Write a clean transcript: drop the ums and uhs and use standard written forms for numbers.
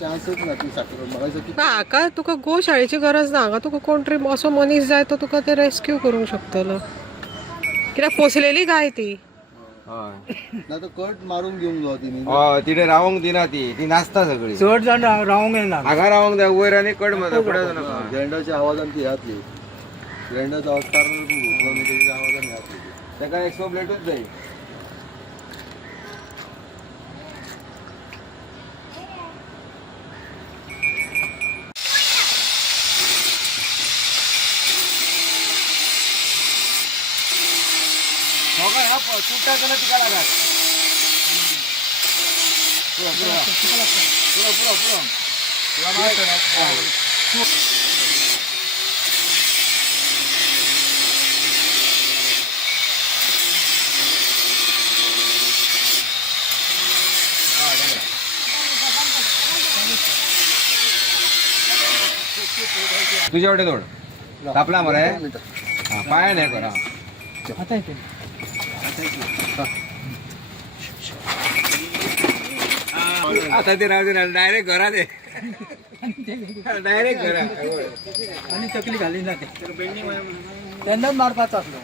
चान्सच ना ती साखर म्हाका किती हाका तुका गोशाळेची गरज ना हांगा तुका कोण तरी असो मनीस जाय तो तुका ते रेस्क्यू करूंक शकतलो कित्याक पोसलेली गाय ती हय ना तो कट मारून घेऊन जाऊ तिने हय तिथे रावंक दिना ती नाचता सगळी चड जाण रावंक येना हाका रावंक जाय वयर आनी कड मजा फुडें वचूं नाका ग्रँडरच्या आवाजान ती यातली ग्रँडरचा आवाज कारण त्याच्या आवाजान यातली ताका एक प्लेटूच जाय तुटा जाल्यार तिका लागत पुरो पुरो पुरो पुरो पुरो तुला माहित ना तुझ्या वाटे थोड तापला मरे हा पायान हे कर हा आता येते आता ते राहू दे ना डायरेक्ट घरात आहे डायरेक्ट घरात आणि तकली घाली ना ते त्यांना मारपाचा असलो